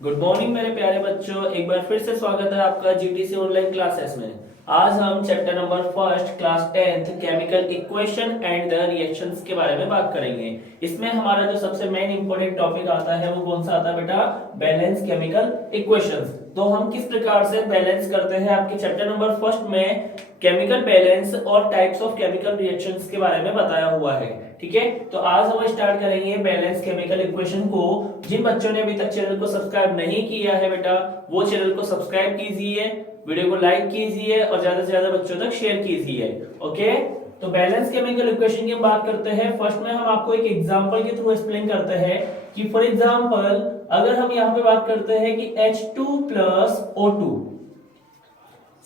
Good morning मेरे प्यारे बच्चों, एक बार फिर से स्वागत है आपका जीटीसी ऑनलाइन क्लासेस में। आज हम chapter number first class 10th chemical equation and the reactions के बारे में बात करेंगे। इसमें हमारा जो सबसे मेन इंपॉर्टेंट टॉपिक आता है वो कौन सा आता है बेटा? Balance chemical equations. तो हम किस प्रकार से बैलेंस करते हैं आपके चैप्टर नंबर फर्स्ट में केमिकल बैलेंस और टाइप्स ऑफ केमिकल रिएक्शंस के बारे में बताया हुआ है। ठीक है, तो आज हम स्टार्ट करेंगे बैलेंस केमिकल इक्वेशन को। जिन बच्चों ने अभी तक चैनल को सब्सक्राइब नहीं किया है बेटा, वो चैनल को सब्सक्राइब कीजिए, वीडियो को लाइक कीजिए और ज्यादा से ज्यादा बच्चों तक शेयर कीजिए। ओके, तो बैलेंस केमिकल इक्वेशन की बात करते हैं। फर्स्ट में हम आपको एक एग्जांपल के थ्रू एक्सप्लेन करते हैं कि फॉर एग्जांपल अगर हम यहाँ पे बात करते हैं कि H2 प्लस O2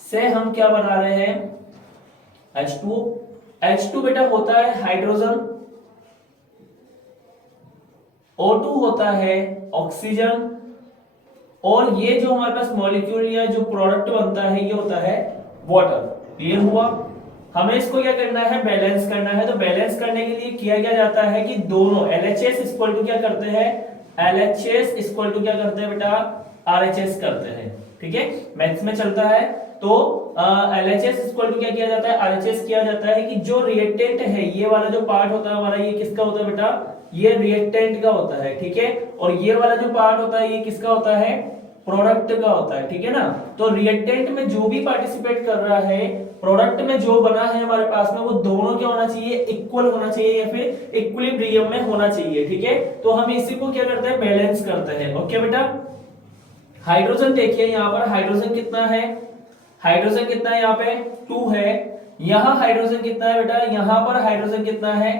से हम क्या बना रहे हैं? H2 बेटा होता है हाइड्रोजन, O2 होता है ऑक्सीजन, और ये जो हमारे पास मॉलिक्यूल या जो प्रोडक्ट बनता है ये होता है वाटर। क्लियर हुआ? हमें इसको क्या करना है? बैलेंस करना है। तो बैलेंस करने के लिए किया क्या जाता है कि दोनों LHS इक्वल टू क्या करते हैं? LHS इक्वल टू क्या करते हैं बेटा? RHS करते हैं। ठीक है, मैथ्स में चलता है। तो LHS इक्वल टू क्या किया जाता है? RHS किया जाता है कि जो रिएक्टेंट है, ये वाला जो पार्ट होता है हमारा, ये किसका होता है बेटा? ये रिएक्टेंट का होता है। ठीक है, और ये वाला जो पार्ट होता है ये किसका होता है? प्रोडक्ट का होता है। ठीक है ना? तो रिएक्टेंट में जो भी पार्टिसिपेट कर रहा है, प्रोडक्ट में जो बना है हमारे पास में, वो दोनों क्या होना चाहिए? इक्वल होना चाहिए या फिर इक्विलिब्रियम में होना चाहिए। ठीक है, तो हम इसी को क्या करते हैं? बैलेंस करते हैं। ओके बेटा, हाइड्रोजन देखिए यहाँ पर हाइड्रोजन कितना है? हाइड्रोजन कितना है? यहाँ पे 2 है। यहाँ हाइड्रोजन कितना है बेटा? यहाँ पर हाइड्रोजन कितना है?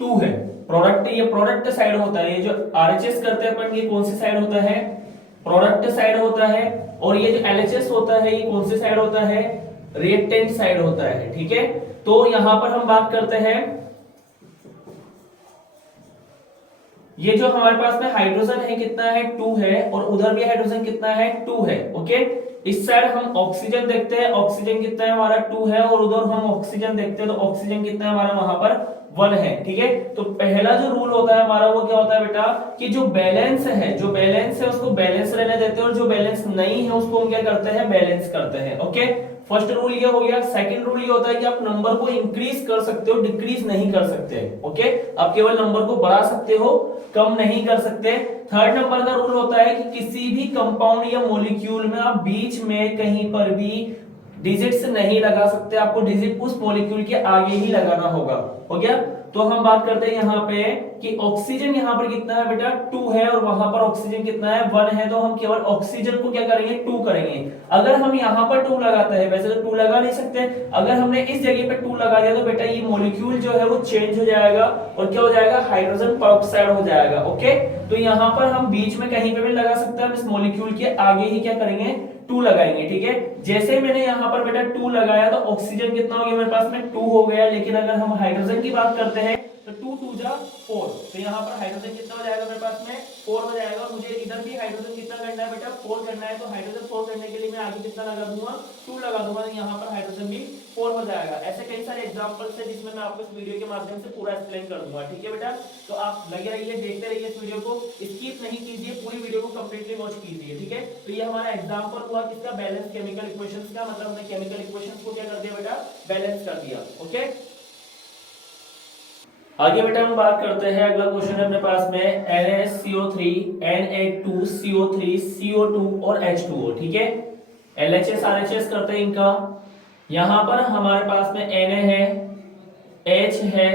2 है। प्रोडक्ट, ये प्रोडक्ट साइड होता है। ये जो RHS करते हैं अपन, ये कौन सी साइड होता है? प्रोडक्ट साइड होता है। और ये जो LHS होता है, ये कौन सी साइड होता है? रिएक्टेंट साइड होता है। ठीक है, तो यहां पर हम बात करते हैं, ये जो हमारे पास में हाइड्रोजन है कितना है? 2 है। और उधर भी हाइड्रोजन कितना है? 2 है। ओके, इस साइड हम ऑक्सीजन देखते हैं, ऑक्सीजन कितना है हमारा? 2 है। और उधर हम ऑक्सीजन देखते हैं, तो ऑक्सीजन कितना है हमारा? वहां पर 1 है। ठीक है, तो पहला जो रूल होता है हमारा वो क्या होता है बेटा? कि जो बैलेंस है उसको बैलेंस रहने देते हैं, और जो बैलेंस नहीं है उसको हम क्या करते हैं? बैलेंस करते हैं। ओके, फर्स्ट रूल ये हो गया। सेकंड रूल ये होता है कि आप नंबर को इंक्रीज कर सकते हो, डिक्रीज नहीं कर सकते। ओके, आप केवल नंबर को बढ़ा सकते हो, कम नहीं कर सकते। थर्ड नंबर का रूल होता है कि किसी भी कंपाउंड या मॉलिक्यूल में आप बीच में कहीं पर भी डिजिट्स नहीं लगा सकते, आपको डिजिट उस मॉलिक्यूल के आगे ही लगाना होगा। हो गया? तो हम बात करते हैं यहाँ पे कि ऑक्सीजन यहाँ पर कितना है बेटा? 2 है। और वहां पर ऑक्सीजन कितना है? 1 है। तो हम केवल ऑक्सीजन को क्या करेंगे? 2 करेंगे। अगर हम यहाँ पर 2 लगाते हैं, वैसे तो 2 लगा नहीं सकते, अगर हमने इस जगह पे 2 लगा दिया तो बेटा ये मॉलिक्यूल जो है वो चेंज हो जाएगा, और क्या हो जाएगा? हाइड्रोजन पेरोक्साइड हो जाएगा। ओके, तो यहाँ पर हम बीच में कहीं पे भी लगा सकते हैं, हम इस मॉलिक्यूल के आगे ही क्या करेंगे? 2 लगाएंगे। ठीक है, जैसे मैंने यहाँ पर बेटा 2 लगाया तो ऑक्सीजन कितना हो गया मेरे पास में? 2 हो गया। लेकिन अगर हम हाइड्रोजन की बात करते हैं तो 2 2 जा 4, तो यहाँ पर हाइड्रोजन कितना हो जाएगा मेरे पास में? 4 हो जाएगा। और मुझे इधर भी हाइड्रोजन कितना करना है बेटा? 4 करना है। तो हाइड्रोजन 4 करने के लिए मैं आगे कितना लगा दूंगा? 2 लगा दूंगा। तो यहाँ पर हाइड्रोजन भी 4 हो जाएगा। ऐसे कई सारे एग्जांपल्स है जिसमें मैं आपको इस वीडियो के माध्यम से पूरा एक्सप्लेन कर दूंगा। ठीक है बेटा, तो आप लगे रहिए, देखते रहिए इस वीडियो को, स्किप नहीं कीजिए, पूरी वीडियो को कंप्लीटली वॉच कीजिए। ठीक है, तो ये हमारा एग्जांपल हुआ किसका? बैलेंस केमिकल इक्वेशंस का। मतलब हमने केमिकल इक्वेशंस को क्या कर दिया बेटा? बैलेंस कर दिया। ओके, आगे बेटा हम बात करते हैं। अगला क्वेश्चन है अपने पास में NaCO3 Na2CO3 CO2 और H2O। ठीक है, LHS RHS करते हैं इनका। यहां पर हमारे पास में Na है, H है,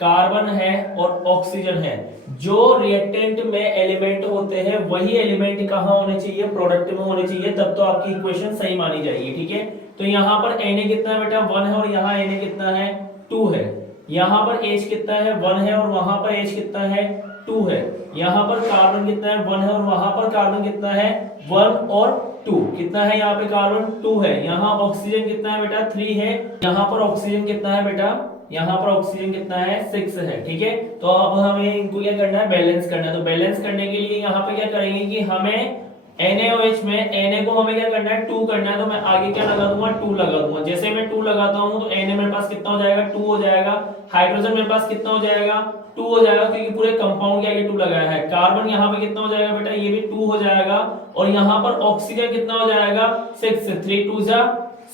कार्बन है और ऑक्सीजन है। जो रिएक्टेंट में एलिमेंट होते हैं वही एलिमेंट कहां होने चाहिए? प्रोडक्ट में होने चाहिए, तब तो आपकी इक्वेशन सही मानी जाएगी। ठीक है, तो यहां पर Na कितना है बेटा? 1 है। और यहाँ Na कितना है? 2 है। यहाँ पर H कितना है? 1 है। और वहां पर H कितना है? 2 है। यहाँ पर कार्बन कितना है? 1 है। और वहां पर कार्बन कितना है? 1 और 2 कितना है? यहाँ पे कार्बन 2 है। यहाँ ऑक्सीजन कितना है बेटा? 3 है। यहाँ पर ऑक्सीजन कितना है बेटा? यहाँ पर ऑक्सीजन कितना है? 6 है। ठीक है, तो अब हमें इनको क्या करना है? बैलेंस करना है। तो बैलेंस करने के लिए यहाँ पे क्या करेंगे कि हमें NaOH में Na को हमें क्या करना है 2 करना है, तो मैं आगे क्या लगा दूंगा 2 लगा दूंगा। जैसे मैं 2 लगाता हूं तो Na मेरे पास कितना हो जाएगा 2 हो जाएगा। हाइड्रोजन मेरे पास कितना हो जाएगा 2 हो जाएगा, क्योंकि पूरे कंपाउंड के आगे 2 लगाया है। कार्बन यहाँ पे कितना हो जाएगा बेटा, ये भी 2 हो जाएगा। और यहाँ पर ऑक्सीजन कितना हो जाएगा 6, 3 2 जा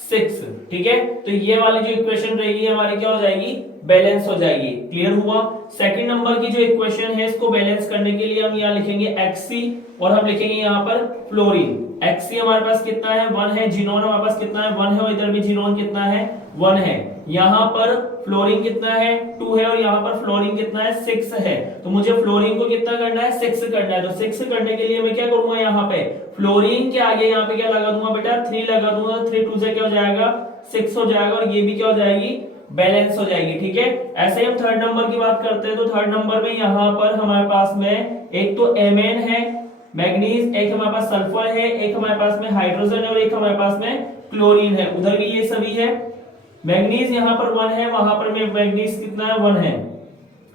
6, ठीक है। तो ये वाली जो इक्वेशन रहेगी हमारी क्या हो जाएगी, बैलेंस हो जाएगी। क्लियर हुआ। सेकंड नंबर की जो इक्वेशन है इसको बैलेंस करने के लिए हम यहाँ लिखेंगे Xc और हम लिखेंगे यहाँ पर फ्लोरीन। Xc हमारे पास कितना है 1 है, जीनोन हमारे पास कितना है 1 है, और इधर भी जीनोन कितना है 1 है। यहाँ पर फ्लोरीन कितना है 2 है, और यहाँ पर फ्लोरीन कितना है 6 है। तो मुझे फ्लोरीन को कितना करना है 6 करना है। तो 6 करने के लिए मैं क्या करूंगा, यहाँ पे फ्लोरीन के आगे यहाँ पे क्या लगा दूंगा बेटा 3 लगा दूंगा। 3 2 से क्या हो जाएगा 6 हो जाएगा, और ये भी क्या हो जाएगी बैलेंस हो जाएगी, ठीक है। ऐसे ही हम थर्ड नंबर की बात करते हैं, तो थर्ड नंबर में यहाँ पर हमारे पास में एक तो Mn है मैग्नीज, एक हमारे पास सल्फर है, एक हमारे पास में हाइड्रोजन है, और एक हमारे पास में क्लोरीन है। उधर भी ये सभी है। मैग्नीज यहाँ पर 1 है, वहां पर में मैग्नीज कितना है 1 है।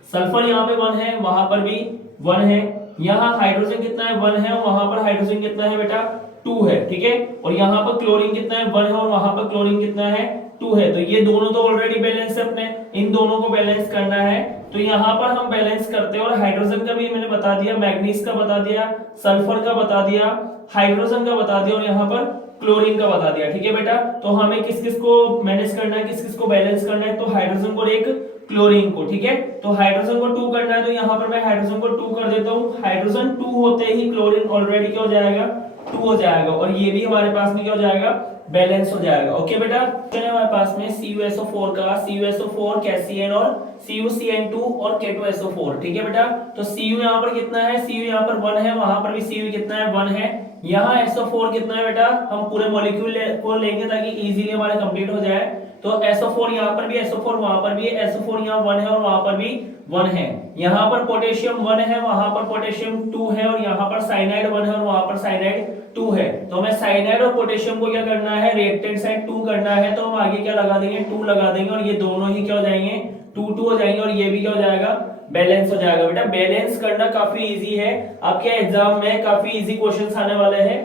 सल्फर यहाँ पे 1 है, वहां पर भी 1 है। यहाँ हाइड्रोजन कितना है 1 है, और वहां पर हाइड्रोजन कितना है बेटा 2 है, ठीक है। और यहाँ पर क्लोरीन कितना है 1 है, और वहां पर क्लोरीन कितना है 2 है। तो ये दोनों तो ऑलरेडी बैलेंस है, अपने इन दोनों को बैलेंस करना है। तो यहाँ पर हम बैलेंस करते हैं, और हाइड्रोजन का भी मैंने बता दिया, मैग्नीज का बता दिया, सल्फर का बता दिया, हाइड्रोजन का बता दिया, और यहाँ पर क्लोरीन का बता दिया, ठीक है बेटा। तो हमें किस किस को मैनेज करना है, किस किस को बैलेंस करना है, तो हाइड्रोजन को एक क्लोरीन को, ठीक है। तो हाइड्रोजन को 2 करना है, तो यहाँ पर मैं हाइड्रोजन को 2 कर देता हूँ। हाइड्रोजन 2 होते ही क्लोरीन ऑलरेडी क्या हो जाएगा 2 हो जाएगा, और ये भी हमारे पास में क्या हो जाएगा बैलेंस हो जाएगा। ओके बेटा, चलिए हमारे पास में CuSO4 का CuSO4 कैसियन और CuCN2 और K2SO4, ठीक है बेटा। तो Cu यहाँ पर कितना है, Cu यहाँ पर 1 है, वहां पर भी Cu कितना है 1 है। यहाँ SO4 कितना है बेटा, हम पूरे मॉलिक्यूल को लेंगे ताकि इजीली हमारा कंप्लीट हो जाए। तो SO4 यहाँ पर भी, SO4 वहां पर भी है, SO4 यहाँ 1 है और वहां पर भी 1 है। यहाँ पर पोटेशियम 1 है, वहां पर पोटेशियम 2 है, और यहाँ पर साइनाइड 1 है और वहां पर साइनाइड 2 है। तो हमें साइनाइड और पोटेशियम को क्या करना है, रिएक्टेंट साइड 2 करना है। तो हम आगे क्या लगा देंगे 2 लगा देंगे, और ये दोनों ही क्या हो जाएंगे 2 2 हो जाएंगे, और ये भी क्या हो जाएगा बैलेंस हो जाएगा। बेटा बैलेंस करना काफी इजी है, आपके एग्जाम में काफी इजी क्वेश्चंस आने वाले हैं।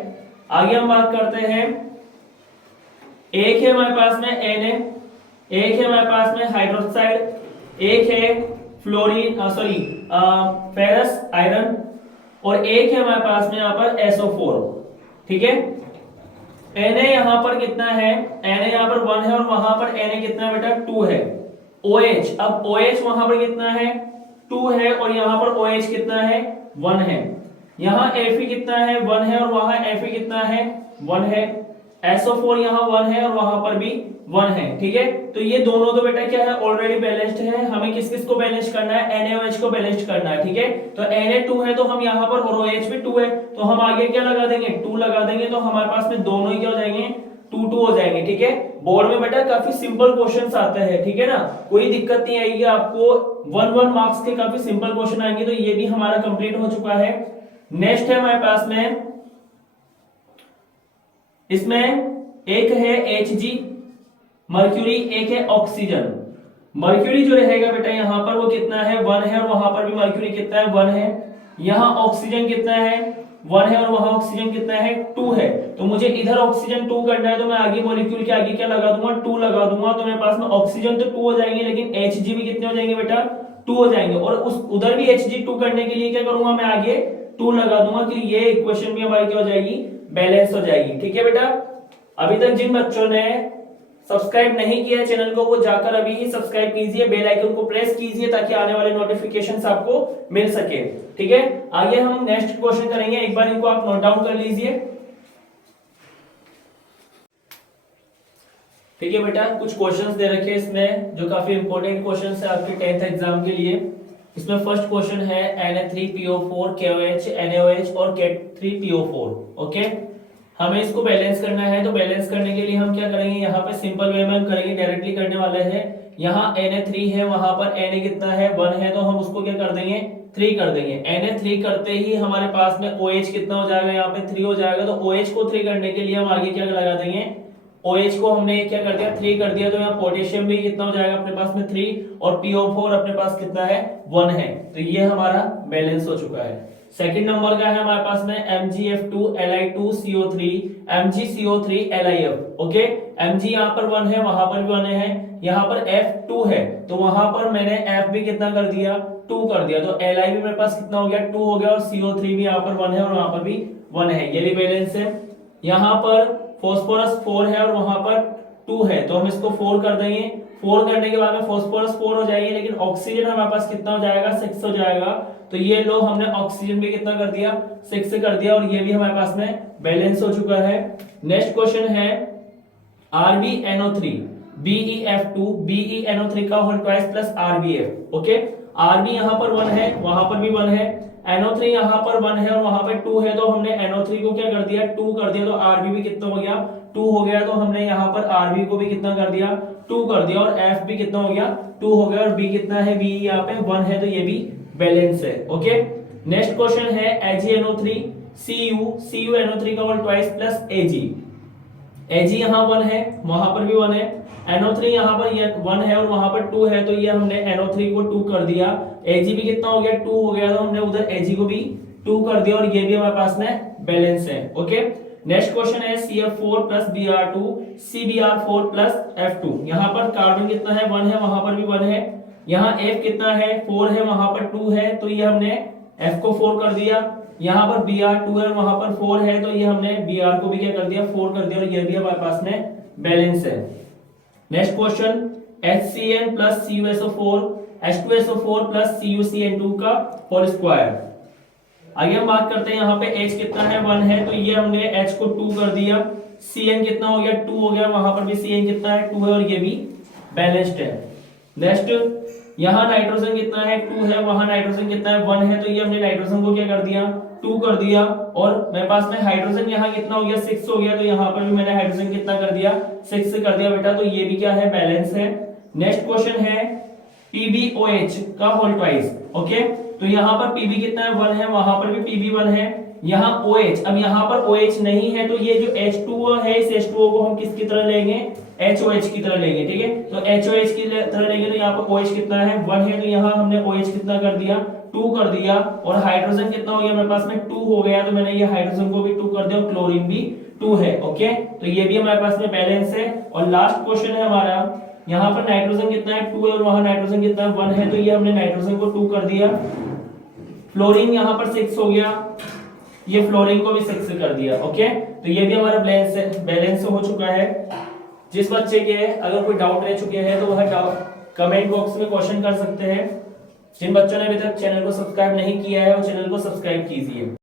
आगे हम बात करते हैं, एक है हमारे पास में Na, एक है हमारे पास में हाइड्रोक्साइड, एक है फ्लोरीन फेरस आयरन, और एक है हमारे पास में यहाँ पर SO4, ठीक है। Na यहाँ पर कितना है, Na यहाँ पर 1 है, और वहां पर Na कितना है बेटा 2 है। OH, अब OH वहां पर कितना है 2 है, और यहाँ पर OH कितना है 1 है। यहाँ Fe कितना है 1 है, और वहां Fe कितना है 1 है। SO4 यहाँ 1 है, और वहां पर भी 1 है, ठीक है। तो ये दोनों तो बेटा क्या है ऑलरेडी बैलेंस्ड है। हमें किस किस को बैलेंस करना है, NaOH को बैलेंस करना है, ठीक है। तो Na 2 है, तो हम यहाँ पर, और OH भी 2 है, तो हम आगे क्या लगा देंगे 2 लगा देंगे। तो हमारे पास में दोनों ही क्या हो जाएंगे 2 2 हो जाएंगे, ठीक है। बोर्ड में बेटा काफी सिंपल क्वेश्चंस आते हैं, ठीक है ना, कोई दिक्कत नहीं आएगी आपको। 1 मार्क्स के काफी सिंपल क्वेश्चन आएंगे। तो ये भी हमारा कंप्लीट हो चुका है। नेक्स्ट है हमारे पास में, इसमें एक है Hg मर्क्यूरी, एक है ऑक्सीजन। मर्क्यूरी जो रहेगा बेटा यहाँ पर वो कितना है 1 है, और वहां पर भी मर्क्यूरी कितना है 1 है। यहाँ ऑक्सीजन कितना है 1 है, और वहां ऑक्सीजन कितना है 2 है। तो मुझे इधर ऑक्सीजन 2 करना है, तो मैं आगे मॉलिक्यूल के आगे क्या लगा दूंगा 2 लगा दूंगा। तो मेरे पास में ऑक्सीजन तो 2 हो जाएंगे, लेकिन Hg भी कितने हो जाएंगे बेटा 2 हो जाएंगे। और उस उधर भी Hg 2 करने के लिए क्या करूंगा मैं आगे 2 लगा दूंगा, कि ये इक्वेशन भी हमारी क्या हो जाएगी बैलेंस हो जाएगी, ठीक है बेटा। अभी तक जिन बच्चों ने सब्सक्राइब नहीं किया है चैनल को, वो जाकर अभी ही सब्सक्राइब कीजिए, बेल आइकन को प्रेस कीजिए, ताकि आने वाले नोटिफिकेशंस आपको मिल सके, ठीक है। आगे हम नेक्स्ट क्वेश्चन करेंगे, एक बार इनको आप नोट डाउन कर लीजिए, ठीक है बेटा। कुछ क्वेश्चंस दे रखे हैं इसमें जो काफी इंपॉर्टेंट क्वेश्चंस है आपके 10th एग्जाम के लिए। इसमें फर्स्ट क्वेश्चन है Na3PO4 KOH NaOH और K3PO4, ओके। हमें इसको बैलेंस करना है। तो बैलेंस करने के लिए हम क्या करेंगे, यहाँ पे सिंपल वे में हम करेंगे, डायरेक्टली करने वाले हैं। यहाँ Na3 है, वहां पर Na कितना है 1 है, तो हम उसको क्या कर देंगे 3 कर देंगे। Na3 करते ही हमारे पास में OH कितना हो जाएगा, यहाँ पे 3 हो जाएगा। तो OH को 3 करने के लिए हम आगे क्या लगा देंगे, OH को हमने क्या कर दिया 3 कर दिया। तो यहाँ पोटेशियम भी कितना हो जाएगा अपने पास में 3, और PO4 अपने पास कितना है 1 है। तो ये हमारा बैलेंस हो चुका है। सेकंड नंबर का है हमारे पास में MgF2Li2CO3 MgCO3LiF। ओके, Mg यहाँ पर 1 है, वहां पर भी 1 है, यहाँ पर F2 है तो वहां पर मैंने F भी कितना कर दिया, 2 कर दिया, तो Li भी मेरे पास कितना हो गया, 2 हो गया, और CO3 भी यहाँ पर 1 है और वहां पर भी 1 है, ये भी बैलेंस है। यहाँ पर फॉस्फोरस 4 है और वहां पर 2 है, तो हम इसको 4 कर देंगे। 4 करने के बाद में फॉस्फोरस 4 हो जाएगी, लेकिन ऑक्सीजन हमारे पास कितना हो जाएगा, 6 हो जाएगा। तो ये लो हमने ऑक्सीजन भी कितना कर दिया, 6 कर दिया, और ये भी हमारे पास में बैलेंस हो चुका है। नेक्स्ट क्वेश्चन है RbNO3 BeF2 BeNO3 का whole twice plus RbF। Okay, Rb यहाँ पर 1 है, वहां पर भी 1 है, NO3 यहाँ पर 1 है और वहां पर 2 है, तो हमने NO3 को क्या कर दिया, 2 कर दिया, तो Rb भी कितना हो गया, 2 हो गया, तो हमने यहाँ पर Rb को भी कितना कर दिया, 2 कर दिया, और F भी कितना हो गया, 2 हो गया, और B कितना है, B यहाँ पे 1 है, तो ये भी बैलेंस है। ओके, नेक्स्ट क्वेश्चन है AgNO3 CuNO3 का होल ट्वाइस प्लस Ag यहाँ 1 है, वहां पर भी 1 है, NO3 यहाँ पर 1 है और वहां पर 2 है, तो ये हमने NO3 को 2 कर दिया, Ag भी कितना हो गया, 2 हो गया, तो हमने उधर Ag को भी 2 कर दिया, और ये भी हमारे पास में बैलेंस है। ओके, नेक्स्ट क्वेश्चन है CF4 plus Br2 CBr4 plus F2। यहाँ पर कार्बन कितना है, 1 है, वहां पर भी 1 है, यहाँ F कितना है, 4 है, वहां पर 2 है, तो ये हमने F को 4 कर दिया, यहाँ पर Br2 है, वहां पर 4 है, तो ये हमने Br को भी क्या कर दिया, 4 कर दिया, और ये भी हमारे पास में बैलेंस है। Next question HCN plus CuSO4 H2SO4 plus CuCN2 का होल स्क्वायर। आगे हम बात करते हैं, यहाँ पे H कितना है, 1 है, तो ये हमने H को 2 कर दिया, Cn कितना हो गया, 2 हो गया, वहां पर भी Cn कितना है, 2 है, और ये भी बैलेंस्ड है। नेक्स्ट यहाँ नाइट्रोजन कितना है, 2 है, वहां नाइट्रोजन कितना है, 1 है, तो ये हमने नाइट्रोजन को क्या कर दिया, 2 कर दिया, और मेरे पास में हाइड्रोजन यहाँ कितना हो गया, 6 हो गया, तो यहाँ पर भी मैंने हाइड्रोजन कितना कर दिया, 6 कर दिया बेटा, तो ये भी क्या है, बैलेंस है। नेक्स्ट क्वेश्चन है PbOH का होल ट्वाइस। ओके, तो यहाँ पर Pb कितना है, 1 है, वहां पर भी Pb 1 है, यहाँ OH, अब यहाँ पर OH नहीं है, तो ये जो H2O है, इस H2O को हम किसकी तरह लेंगे, HOH की तरह लेंगे। ठीक है, तो HOH की तरह लेंगे, तो यहाँ पर OH कितना है, 1 है, तो यहाँ हमने OH कितना कर दिया, 2 कर दिया, और हाइड्रोजन कितना हो गया मेरे पास में, 2 हो गया, तो मैंने ये हाइड्रोजन को भी 2 कर दिया, और क्लोरीन भी 2 है। ओके, तो ये भी हमारे पास में बैलेंस है। और लास्ट क्वेश्चन है हमारा, यहाँ पर नाइट्रोजन कितना है, 2 है, और वहां नाइट्रोजन कितना है, 1 है, तो ये हमने नाइट्रोजन को 2 कर दिया, फ्लोरीन यहाँ पर 6 हो गया, ये फ्लोरीन को भी 6 कर दिया। ओके, तो ये भी हमारा बैलेंस हो चुका है। जिस बच्चे के अगर कोई डाउट रह चुके हैं तो वह कमेंट बॉक्स में क्वेश्चन कर सकते हैं। जिन बच्चों ने अभी तक चैनल को सब्सक्राइब नहीं किया है वो चैनल को सब्सक्राइब कीजिए।